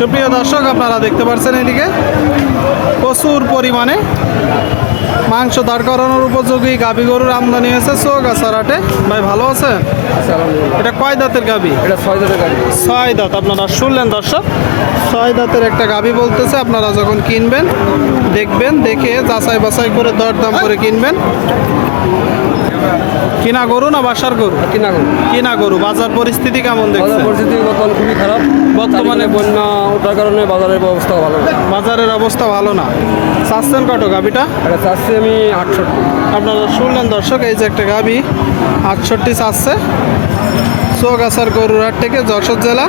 সুপ্রিয় দর্শক আপনারা দেখতে পাচ্ছেন এদিকে। প্রচুর পরিমাণে মাংস দাঁড় করানোর উপযোগী গাভী গরুর আমদানি হয়েছে চৌগাছার হাটে। ভাই ভালো আছে এটা কয় দাঁতের গাভী? এটা ছয় দাঁত আপনারা শুনলেন দর্শক? ছয় দাঁতের একটা গাভী বলতেছে আপনারা যখন কিনবেন দেখবেন দেখে যাচাই বাছাই করে দরদাম করে কিনবেন। কিনা গরু না বাসার গরু? কিনা গরু। কিনা গরু বাজার পরিস্থিতি কেমন দেখছেন? পরিস্থিতি বর্তমান খুবই খারাপ। বর্তমানে বন্যা ওঠার কারণে বাজারের অবস্থা ভালো না। বাজারের অবস্থা ভালো না। চাচ্ছেন কত গাভীটা? এটা চাচ্ছি আমি আটষট্টি। আপনারা শুনলেন দর্শক এই যে একটা গাবি আটষট্টি চাচ্ছে। চৌগাছার গরুরহাট থেকে যশোর জেলা।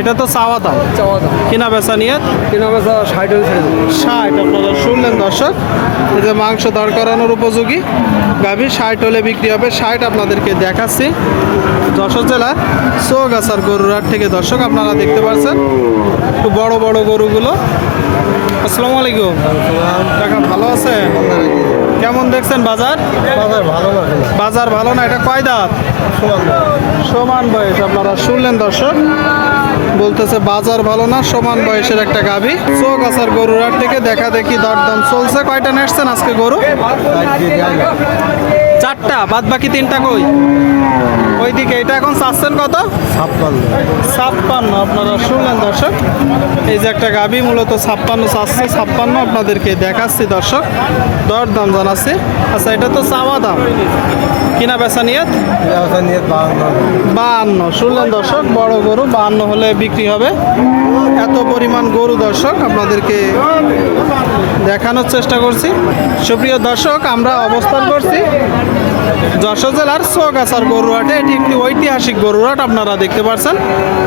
এটা তো চাওয়া দাম। চাওয়া দাম। কিনা বেচা নিয়ে? কিনা বেচা ষাট ষাট আপনারা শুনলেন দর্শক। এই যে মাংস দাঁড় করানোর উপযোগী। গাভী ষাট হলে বিক্রি হবে। ষাট আপনাদেরকে দেখাচ্ছি। যশোর জেলার চৌগাছার গরুরহাট থেকে দর্শক আপনারা দেখতে পাচ্ছেন একটু বড় বড় গরুগুলো। আসসালামু আলাইকুম। কাকা ভালো আছে কেমন দেখছেন বাজার? বাজার ভালো না বাজার ভালো না এটা কয় দাঁত? সমান বয়স আপনারা শুনলেন দর্শক? বলতেছে বাজার ভালো না সমান বয়সের একটা গাভী। চোখ আসার গরুর হাট থেকে দেখা দেখি দরদাম চলছে। কয়টা নেসছেন আজকে গরু? চারটা বাদ বাকি তিনটা কই? ওইদিকে এটা এখন চাচ্ছেন কত? ছাপ্পান্ন। ছাপ্পান্ন আপনারা শুনলেন দর্শক? এই যে একটা গাভী মূলত ছাপ্পান্ন চাচ্ছে ছাপ্পান্ন আপনাদেরকে দেখাচ্ছি দর্শক। দর দাম জানাচ্ছি। আচ্ছা এটা তো চাওয়া দাম। কিনা বেচা নিয়ে ব্যবসা নিয়ে বাহান্ন। বাহান্ন। শুনলেন দর্শক বড় গরু বাহান্ন হলে বিক্রি হবে। এত পরিমাণ গরু দর্শক আপনাদেরকে দেখানোর চেষ্টা করছি। সুপ্রিয় দর্শক আমরা অবস্থান করছি যশোর জেলার চৌগাছার গরুহাটে, এটি একটি ঐতিহাসিক গরুহাট, আপনারা দেখতে পাচ্ছেন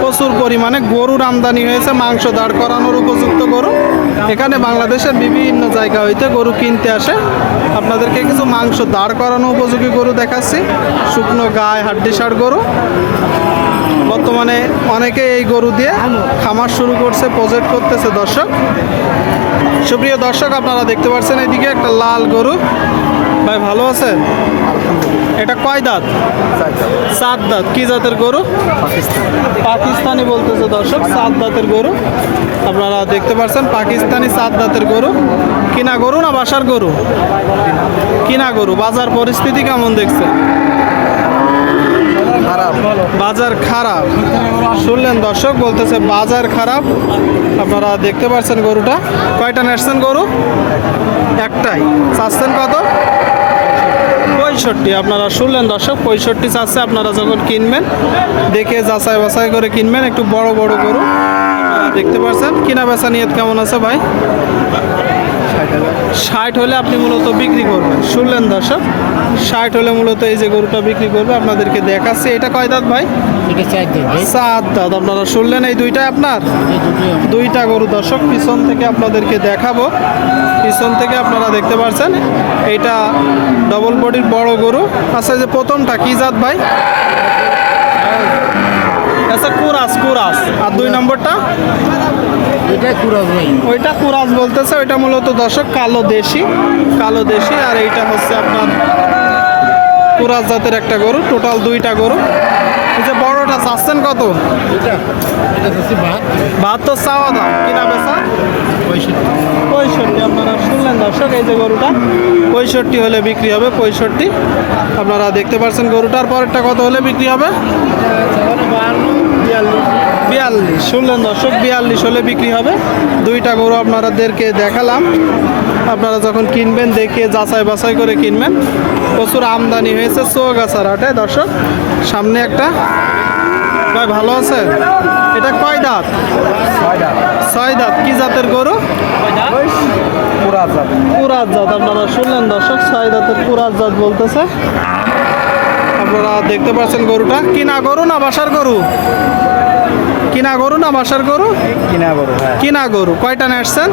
প্রচুর পরিমাণে গরুর আমদানি হয়েছে, মাংস দাঁড় করানোর উপযুক্ত গরু। এখানে বাংলাদেশের বিভিন্ন জায়গা হইতে গরু কিনতে আসে। আপনাদেরকে কিছু মাংস দাঁড় করানো উপযোগী গরু দেখাচ্ছি। শুকনো গায়ে হাড্ডি হাড্ডিসার গরু। বর্তমানে অনেকে এই গরু দিয়ে খামার শুরু করছে, প্রজেক্ট করতেছে দর্শক। সুপ্রিয় দর্শক, আপনারা দেখতে পাচ্ছেন এদিকে একটা লাল গরু। ভাই, ভালো আছেন? এটা কয় দাঁত? সাত দাঁত। কি জাতের গরু? পাকিস্তানি। বলতেছে দর্শক সাত দাঁতের গরু। আপনারা দেখতে পাচ্ছেন পাকিস্তানি সাত দাঁতের গরু। কিনা গরু না বাসার গরু? কিনা গরু। বাজার পরিস্থিতি কেমন দেখছেন খারাপ। বাজার খারাপ। শুনলেন দর্শক বলতেছে বাজার খারাপ। আপনারা দেখতে পাচ্ছেন গরুটা। কয়টা নেসছেন গরু? একটাই। চাচ্ছেন কত? পঁয়ষট্টি, আপনারা শুনলেন দর্শক, পঁয়ষট্টি চাচ্ছে, আপনারা যখন কিনবেন, দেখে যাচাই বাছাই করে কিনবেন, একটু বড় বড় করুন দেখতে পাচ্ছেন কিনা বেচা নিয়ত কেমন আছে ভাই? ষাট হলে? আপনি মূলত বিক্রি করবেন। শুনলেন দর্শক ষাট হলে মূলত এই যে গরুটা বিক্রি করবে আপনাদেরকে দেখাচ্ছি। এটা কয় দাঁত ভাই? চার সাত দাঁত। আপনারা শুনলেন এই দুইটাই আপনার। দুইটা গরু দর্শক পিছন থেকে আপনাদেরকে দেখাবো। পিছন থেকে আপনারা দেখতে পাচ্ছেন এইটা ডবল বডির বড় গরু। আচ্ছা যে প্রথমটা কি জাত ভাই? আচ্ছা কুরাস কুরাস। আর দুই নম্বরটা? এটা কুড়াব ভাই। ওইটা কুরাস বলতেছে ওইটা মূলত দর্শক কালো দেশি কালো দেশি আর এইটা হচ্ছে আপনার কুরাস জাতের একটা গরু টোটাল দুইটা গরু। এই যে বড়টা চাচ্ছেন কত? এটা এটা হচ্ছে ভাত। বাহাত্তর চাওয়া দাম কিনা বেচা? পঁয়ষট্টি। আপনারা শুনলেন দর্শক এই যে গরুটা পঁয়ষট্টি হলে বিক্রি হবে পঁয়ষট্টি। আপনারা দেখতে পাচ্ছেন গরুটার পরেরটা কত হলে বিক্রি হবে? বিয়াল্লিশ। শুনলেন দর্শক বিয়াল্লিশ হলে বিক্রি হবে। দুইটা গরু আপনাদেরকে দেখালাম। আপনারা যখন কিনবেন দেখে যাচাই বাছাই করে কিনবেন। প্রচুর আমদানি হয়েছে চৌগাছার হাটে দর্শক। সামনে একটা। ভাই ভালো আছে? এটা কয় দাঁত? ছয় দাঁত। কি জাতের গরু? পুরা জাত আপনারা শুনলেন দর্শক ছয় দাঁতের কুরাত জাত বলতেছে। আপনারা দেখতে পাচ্ছেন গরুটা। কিনা গরু না বাসার গরু? কিনা গরু না বাসার গরু? কিনা গরু হ্যাঁ। কিনা গরু। কয়টা নেসছেন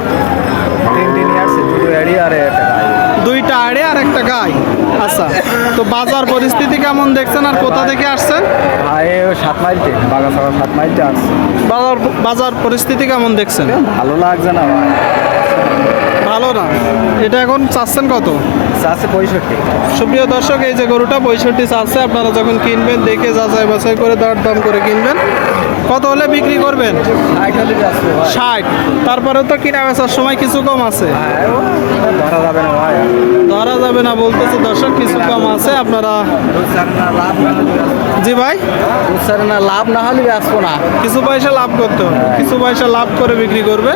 তিন তিন আসছে দুটো এড়ি আর একটা গাই। দুইটা আড়ে আর একটা গাই। আচ্ছা তো বাজার পরিস্থিতি কেমন দেখছেন আর কোথা থেকে আসছেন? ভাই সাত মাইলতে বাগাছড়া সাত মাইলতে আসছে। বাজার বাজার পরিস্থিতি কেমন দেখছেন? ভালো লাগছে না ভালো না। এটা এখন চাচ্ছেন কত? আছে পঁয়ষট্টি। সুপ্রিয় দর্শক এই যে গরুটা পঁয়ষট্টি চাচ্ছে আপনারা যখন কিনবেন দেখে যাচাই বাছাই করে দর দাম করে কিনবেন। কত হলে বিক্রি করবেন? ষাট। তারপরে তো কিনা বেচার সময় কিছু কম আছে। ধরা যাবে না ভাই ধরা যাবে না বলতেছে দর্শক কিছু কম আছে আপনারা জি ভাই? না লাভ না হলে আসব না। কিছু পয়সা লাভ করতে হবে। কিছু পয়সা লাভ করে বিক্রি করবে।